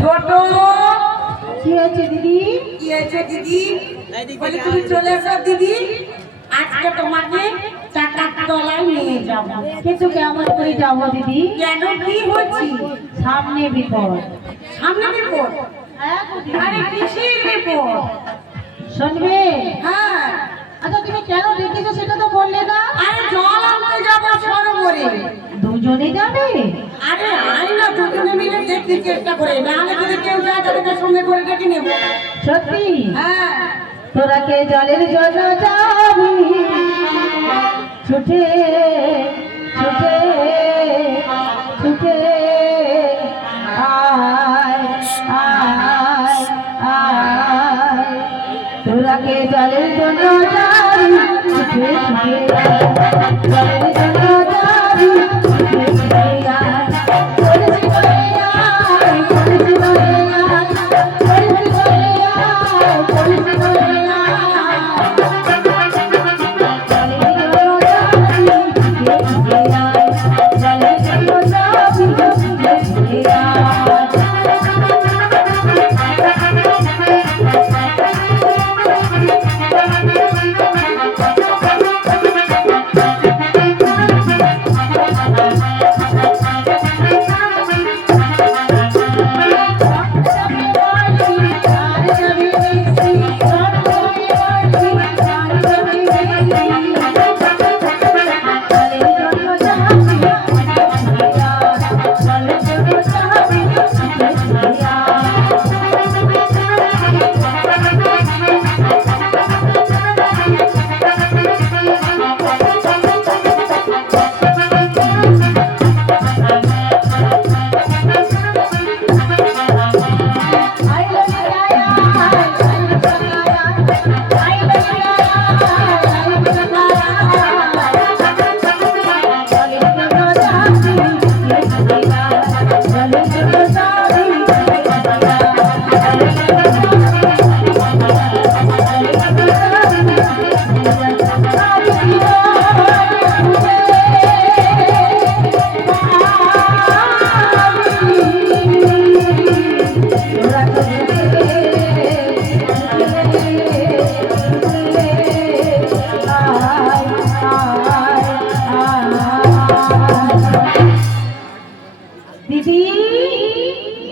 ছোট কি হয়েছে দিদি? কি হয়েছে দিদি? বলে তুমি চলে এসো দিদি, আজকে তোমাকে চাকার তলায় নিয়ে যাব। কিন্তু কেমন করে যাবো দিদি? কেন, কি হচ্ছে? সামনে বিপদ। সামনে বিপদ? হ্যাঁ দিদি। আরে কিসের বিপদ? শুনবে? হ্যাঁ। আচ্ছা তুমি কেন ডেকেছো সেটা তো বললে না। আরে জল আনতে যাবো সরোবরে। দুজনে যাবে? আরে আয় না, দুজনে মিলে দেখতে চেষ্টা করে, নাহলে যদি কেউ যায় তাদেরকে সঙ্গে করে ডেকে নেবো। সত্যি? হ্যাঁ। তোরা কে জলের জন্য যাবি ছুটে ছুটে ছুটে আয় আয় আয়, তোরা কে জলের জন্য যাবি ছুটে ছুটে জলের জন্য যাবি ছুটে ছুটে আয়, করেছি করে আয়, করেছি করে আয়, করেছি করে আয়, করেছি করে দিদি।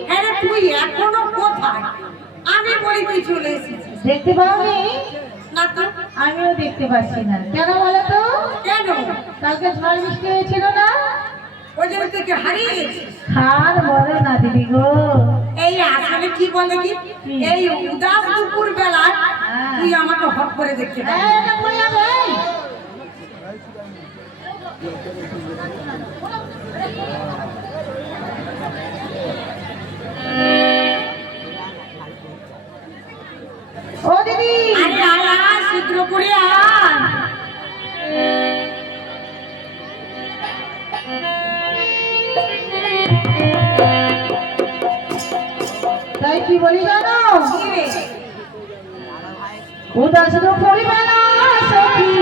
হ্যাঁ রে, তুই এখনো কোথায়? আমি বলি তুই চলে এসেছিস। দেখতে পাওনি? না তো। আমিও দেখতে পাচ্ছি না। কেন বলো তো? কেন? কালকে ঝড় বৃষ্টি হয়েছিল না? ওই জন্য তুই কি হারিয়ে গেছিস? আর বলো না দিদি গো। এই আসলে কি বলে কি, এই উদাস দুপুর বেলায় তুই আমাকে হট করে দেখতে পাবি। এটা পড়ে যাবে। ও দিদি। আরে আয় আয়, শীঘ্র করে আয়। তাই কি বলি জানো? কি রে? উদাস দুপুর বেলা সখী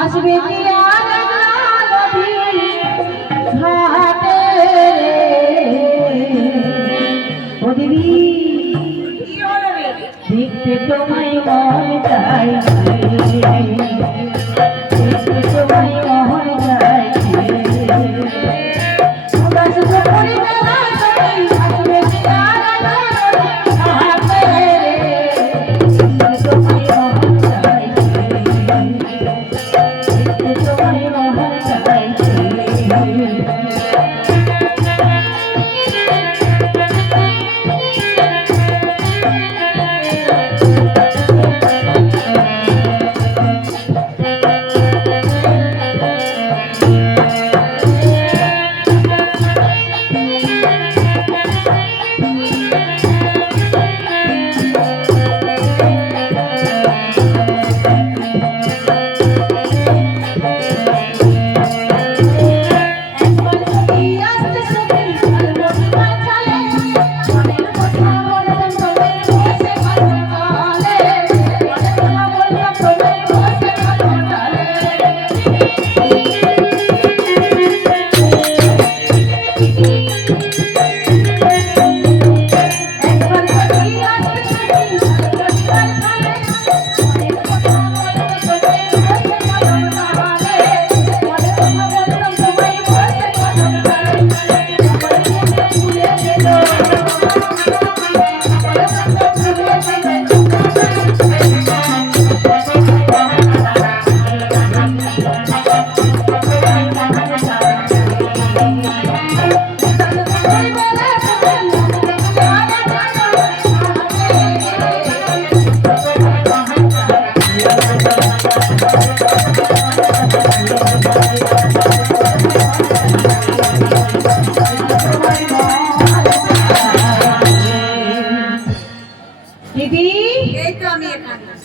আসবে কি আর নদী ঘাটে। ও দিদি কি হলো রে? দেখতে তোমায় মন চাইছে, দেখতে তোমায় মন চাইছে। উদাস দুপুর বেলা সখী আসবে কি আর নদী ঘাটে।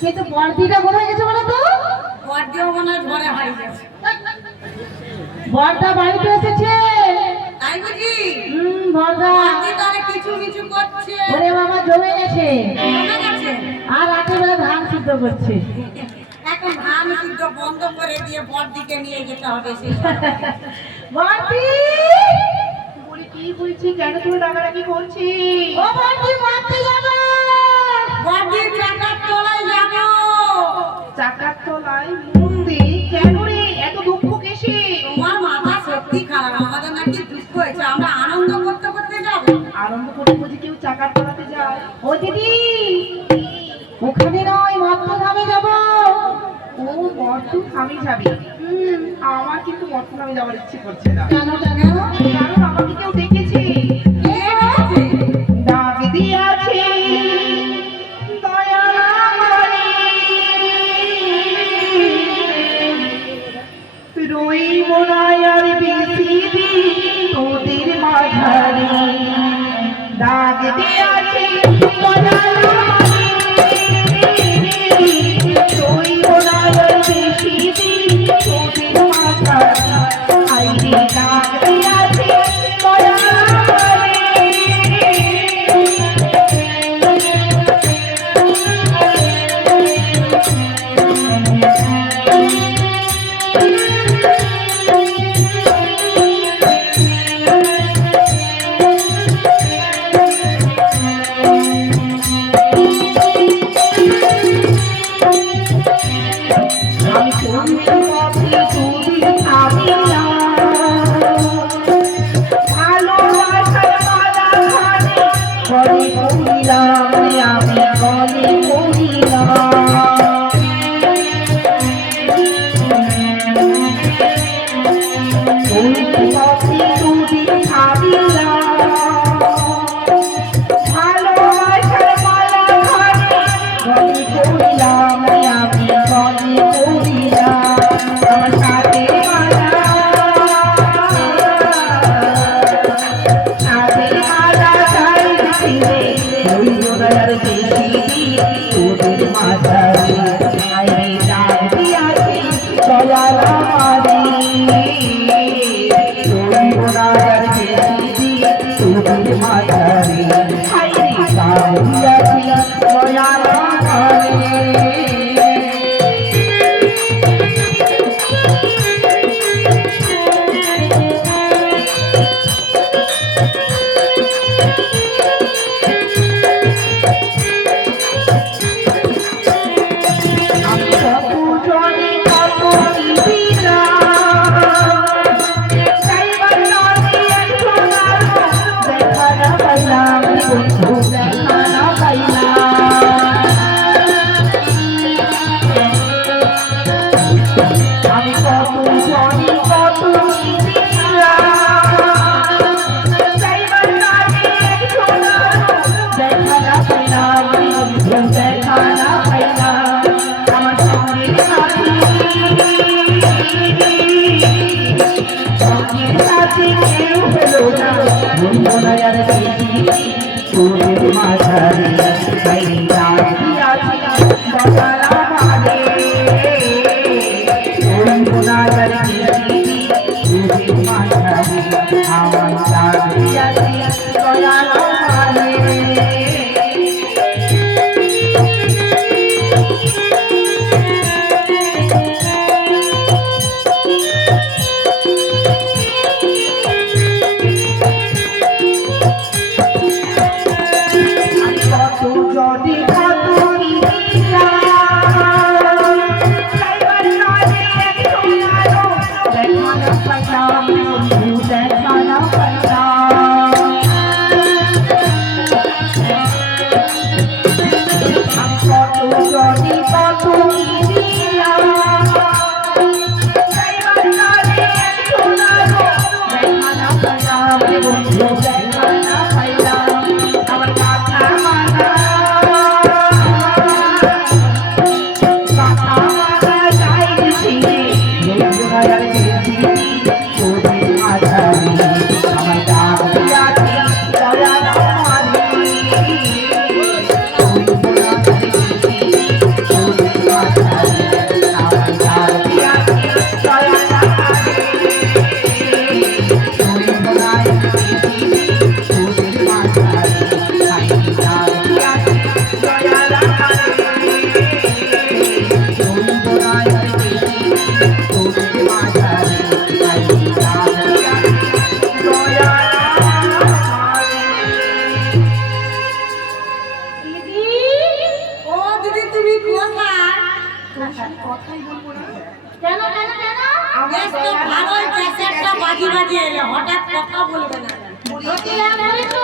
কিন্তু বর্দিটা কোথায় গেছে বলো তো? বড়দিও মনে হয় ঘরে হারিয়ে গেছে। বর্দা বাড়িতে এসেছে। তাই বুঝি? বর্দা বড়দি তো অনেক কিছু কিছু করছে। ওরে বাবা জমে গেছে। জমে গেছে। আর রাতের বেলা ধান সিদ্ধ করছে। এখন ধান সিদ্ধ বন্ধ করে দিয়ে বড়দিকে নিয়ে যেতে হবে সেই বর্দি বলি কি বলছি, কেন তুমি ডাকাডাকি করছি? ও বর্দি মারতে যাবো। বড়দির চাকার তলায় যাবো। চাকার তলায় মুন্দি? কেন রে এত দুঃখ কেসে? তোমার মাথা সত্যি খারাপ। আমাদের নাকি দুঃখ হয়েছে, আমরা আনন্দ করতে করতে যাবো। আনন্দ করতে বুঝি কেউ চাকার তলাতে যায়? ও দিদি ওখানে নয় মত্তধামে যাবো। ও মর্তু থামে যাবে? আমার কিন্তু মর্তু থামে যাওয়ার ইচ্ছে করছে না। কেন কেন? কারণ আমাকে কেউ দেখেছে। কে আছে? ডাক দিয়াছে দয়াল আমারে, রইব না আর বেশি দিন তোদের মাঝারে। ডাক দিয়াছে দয়াল আমারে, রইব না আর বেশি দিন তোদের মাঝারে। আইরে ডাক দিয়াছে দয়াল আমারে। আমি তোমার পথে দুদিন থামিলাম, ভালোবাসার মালা খানে গলে পড়িলাম রে, আমি গলে পড়িলাম। ওই পথে দুদিন থামিলাম, ভালোবাসার মালা খানে গলে পড়িলাম রে, আমি গলে পড়িলাম। আমার সাথে মালা, সাথে মালা চাই ছিলে, রইল না আর বেশি দিন তোদের মাঝারে। আইরে ডাক দিয়াছে দয়াল আমারে, রইল না আর বেশি দিন তোদের মাঝারে। আইরে ডাক দিয়াছে দয়াল আমারে। আমি কত জনে কত কি দিলাম, চাইবার নদী একজন আলো, দেখা না পাইলাম রে বন্ধু, দেখা না পাইলাম। আমি কত জনে কত কি দিলাম, চাইবার নদী একজন আলো, দেখা না পাইলাম রে বন্ধু, দেখা না পাইলাম। আমার সঙ্গের সাথী, সঙ্গের সাথী কেউ হলো না, রইল না আর বেশি দিন তোদের মাঝারে। তাই ডাক দিয়াছে দয়াল আমারে, রইল না আর বেশি দিন তোদের মাঝারে। আমার ডাক দিয়াছে দয়াল আমারে। কত যদি কত কি দিলাম, চাইবার নয় একজন আলো, দেখা না পাইলাম রে বন্ধু, দেখা না পাইলাম। আমি কত যদি কত কি দিলাম, চাইবার নয় একজন আলো, দেখা না পাইলাম রে বন্ধু, দেখা না পাইলাম। আমার কথা মানা, কথা মানা চাই ছিলে, রইল না আর বেশি দিন তোদের মাঝারে। আমার ডাক দিয়াছে দয়াল আমারে, রইল না আর বেশি দিন তোদের কথাই বলবো না। কেন কেন কেন? বেশ তো ভালোই ক্যাসেটটা বাজি এলো, হঠাৎ কথা বলবে না। সত্যি রাগ করেছো?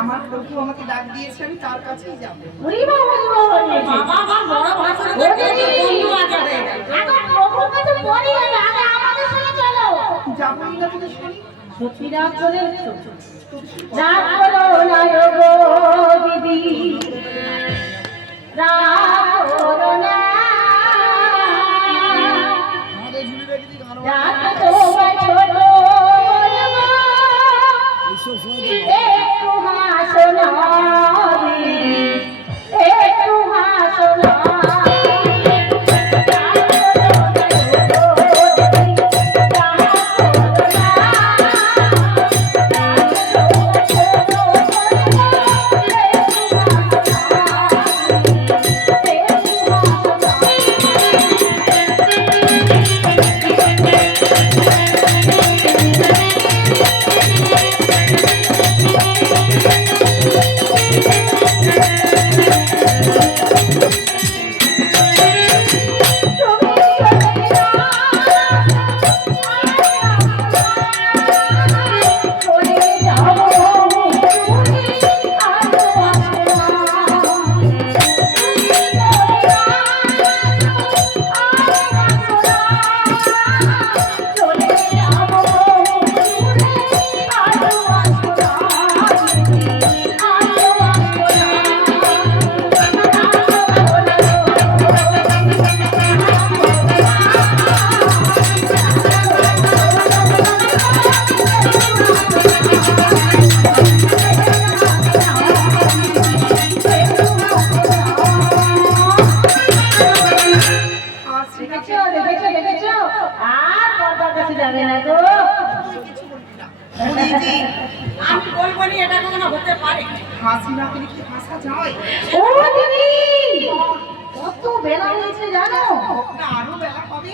আমার প্রভু আমাকে ডাক দিয়েছে, আমি তার কাছেই যাবো। ওরে বাবা, ওরে বাবা, ওরে বাবা। বাবা আমার বড় ভাষণ দেখে বন্ধু আগে হয়ে গেল। এখন প্রভুর কাছে পড়ি আগে আমাদের সঙ্গে চলো। যাবো না তুমি শুনি। সত্যি রাগ করেছো? রাগ করো না গো দিদি, রাগ করো না। রাগ তোমার ছোট বলবো, একটু হাসো না দিদি, একটু হাসো না। দেখেছো দেখেছো দেখেছো, আর পর্দার কাছে যাবে না গো। আমি বলবো নি, এটা কখনো হতে পারে? হাসি না পেলে কি হাসা যায়? ও দিদি, কত বেলা হয়েছে জানো? না আরো বেলা হবে।